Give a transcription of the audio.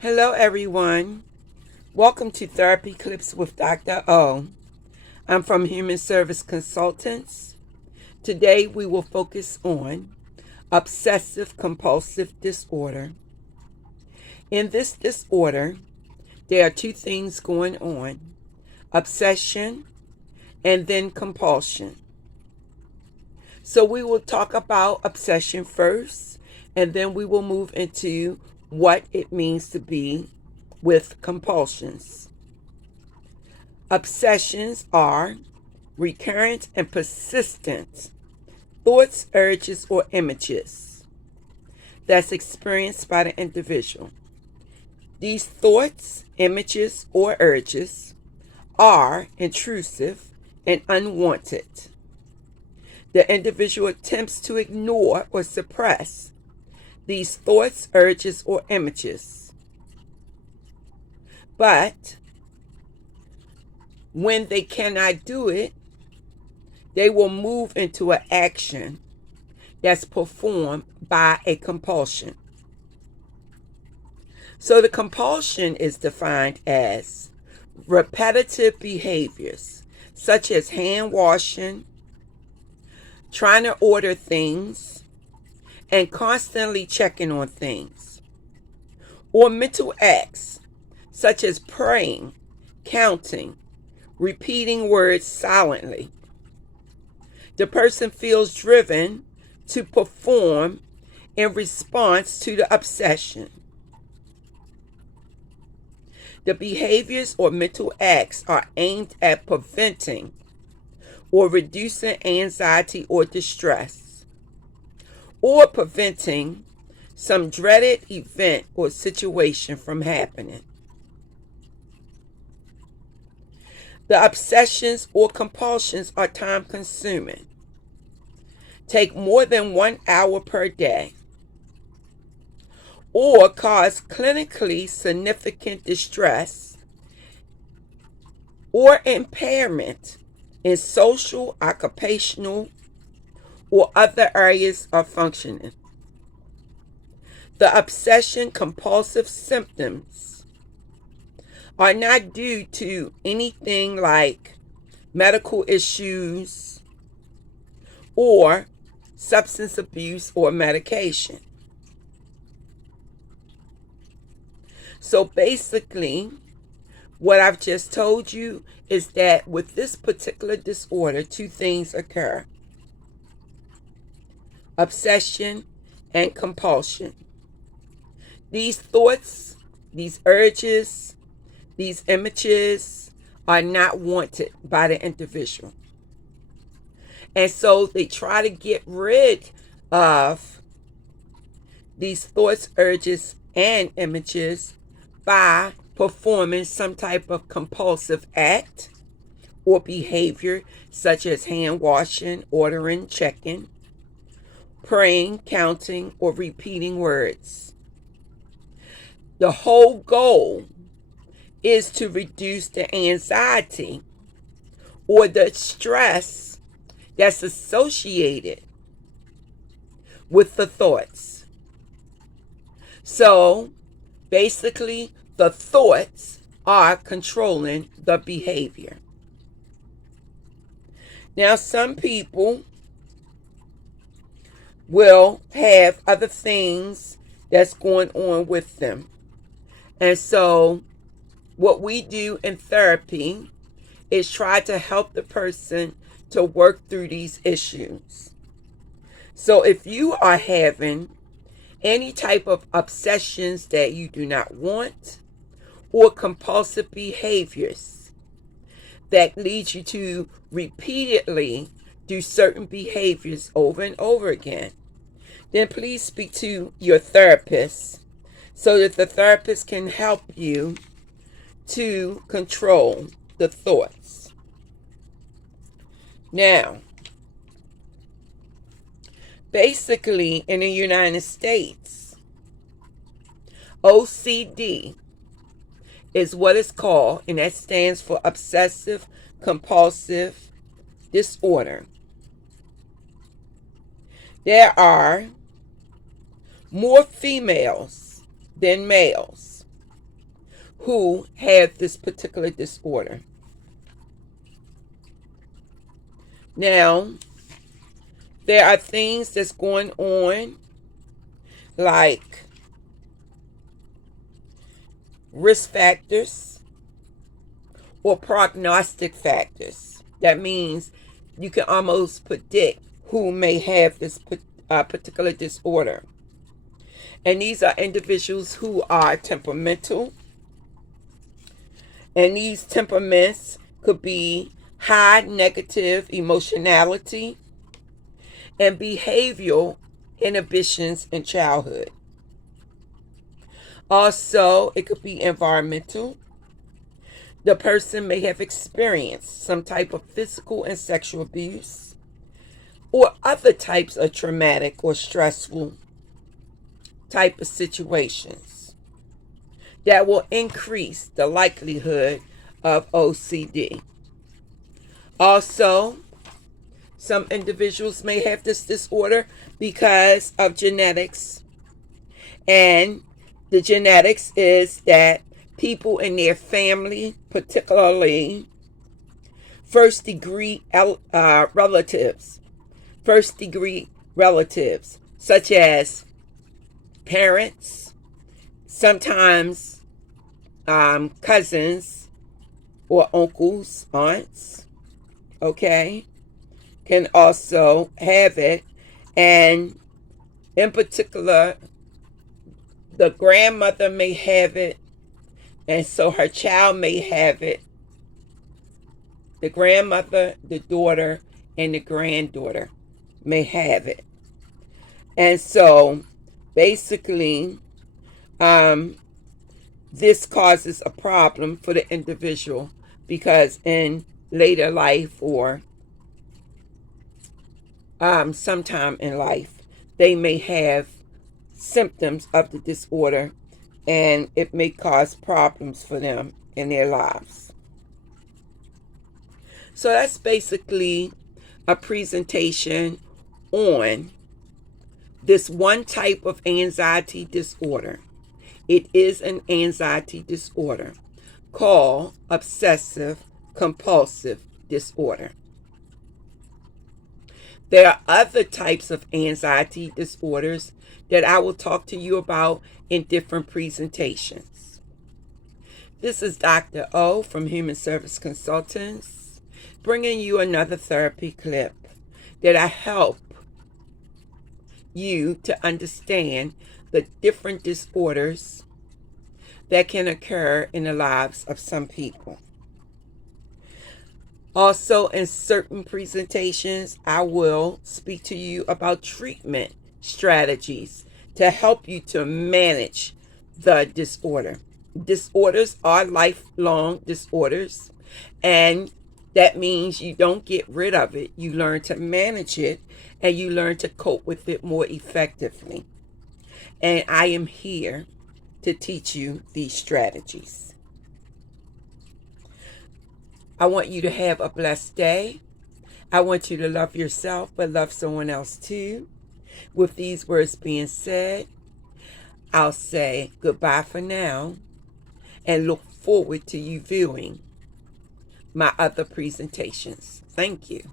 Hello, everyone. Welcome to Therapy Clips with Dr. O. I'm from Human Service Consultants. Today, we will focus on obsessive compulsive disorder. In this disorder, there are two things going on: obsession and then compulsion. So, we will talk about obsession first, and then we will move into what it means to be with compulsions. Obsessions are recurrent and persistent thoughts, urges, or images that's experienced by the individual. These thoughts, images, or urges are intrusive and unwanted. The individual attempts to ignore or suppress these thoughts, urges, or images. But when they cannot do it, they will move into an action that's performed by a compulsion. So the compulsion is defined as repetitive behaviors such as hand washing, trying to order things, and constantly checking on things. Or mental acts such as praying, counting, repeating words silently. The person feels driven to perform in response to the obsession. The behaviors or mental acts are aimed at preventing or reducing anxiety or distress, or preventing some dreaded event or situation from happening. The obsessions or compulsions are time consuming, take more than 1 hour per day, or cause clinically significant distress or impairment in social, occupational, or other areas of functioning. The obsession compulsive symptoms are not due to anything like medical issues or substance abuse or medication. So basically, what I've just told you is that with this particular disorder, two things occur: obsession and compulsion. These thoughts, these urges, these images are not wanted by the individual. And so they try to get rid of these thoughts, urges, and images by performing some type of compulsive act or behavior such as hand washing, ordering, checking, praying, counting, or repeating words. The whole goal is to reduce the anxiety or the stress that's associated with the thoughts. So basically, the thoughts are controlling the behavior. Now, some people will have other things that's going on with them. And so what we do in therapy is try to help the person to work through these issues. So if you are having any type of obsessions that you do not want, or compulsive behaviors that lead you to repeatedly do certain behaviors over and over again, then please speak to your therapist so that the therapist can help you to control the thoughts. Now, basically in the United States, OCD is what it's called, and that stands for Obsessive Compulsive Disorder. There are more females than males who have this particular disorder. Now, there are things that's going on like risk factors or prognostic factors. That means you can almost predict who may have this particular disorder. And these are individuals who are temperamental. And these temperaments could be high negative emotionality and behavioral inhibitions in childhood. Also, it could be environmental. The person may have experienced some type of physical and sexual abuse or other types of traumatic or stressful type of situations that will increase the likelihood of OCD. Also, some individuals may have this disorder because of genetics. And the genetics is that people in their family, particularly first degree relatives, such as parents, sometimes cousins or uncles, aunts, okay, can also have it. And in particular, the grandmother may have it, and so her child may have it. The grandmother, the daughter, and the granddaughter may have it. And so basically, this causes a problem for the individual because in later life or sometime in life, they may have symptoms of the disorder, and it may cause problems for them in their lives. So that's basically a presentation on this one type of anxiety disorder. It is an anxiety disorder called obsessive compulsive disorder. There are other types of anxiety disorders that I will talk to you about in different presentations. This is Dr. O from Human Service Consultants, bringing you another therapy clip that I help you to understand the different disorders that can occur in the lives of some people. Also, in certain presentations, I will speak to you about treatment strategies to help you to manage the disorder. Disorders are lifelong disorders, and that means you don't get rid of it. You learn to manage it, and you learn to cope with it more effectively. And I am here to teach you these strategies. I want you to have a blessed day. I want you to love yourself, but love someone else too. With these words being said, I'll say goodbye for now and look forward to you viewing my other presentations. Thank you.